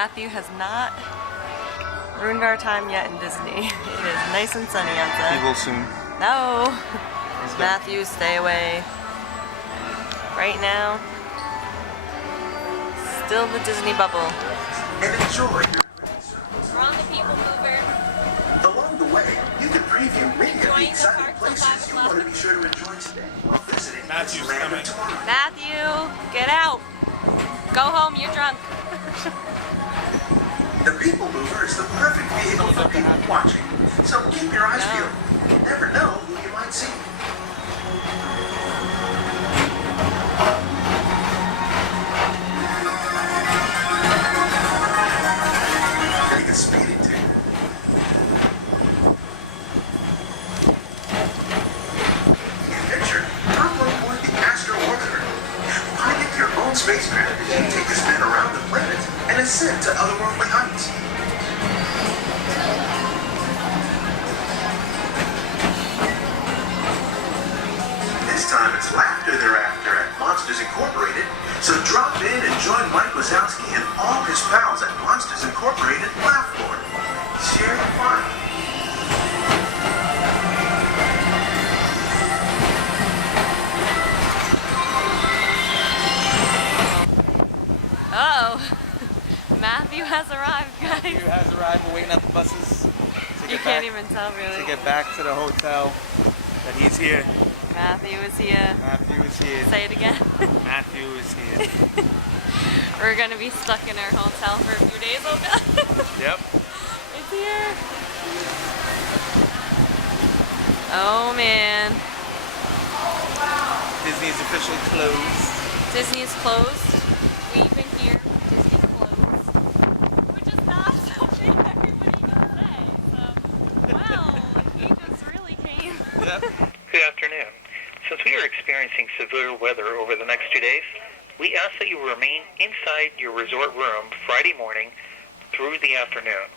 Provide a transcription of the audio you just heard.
Matthew has not ruined our time yet in Disney. It is nice and sunny outside. He will soon. No! Matthew, stay away. Right now, still the Disney bubble. And enjoy your We're on the People Mover. Along the way, you can preview many of the Enjoying the exciting park till places 5 you want to be sure to enjoy today while visiting Matthew's Disneyland coming. tomorrow. Matthew, get out. Go home, you're drunk. The People Mover is the perfect vehicle for people watching, so keep your eyes No. peeled. You never know who you might see. Take a speeding ticket. Adventure, hop on board the Astro Orbiter. Pilot your own spacecraft as you take a spin around the planet and ascend to otherworldly heights. This time it's laughter thereafter at Monsters Incorporated, so drop in and join Mike Wazowski and all his pals at Monsters Incorporated Laugh Floor. Share the fun. Uh-oh. Matthew has arrived, guys. Matthew has arrived. We're waiting at the buses You can't even tell, to really. get back to the hotel. That he's here. Matthew is here. Matthew is here. Say it again. Matthew is here. We're gonna be stuck in our hotel for a few days, oh god. Yep. It's here. Oh man. Disney's officially closed. Disney's closed. We've been here. Disney closed. Which is not something everybody can say. So, well, he just really came. Yep. Good afternoon. Since we are experiencing severe weather over the next 2 days, we ask that you remain inside your resort room Friday morning through the afternoon.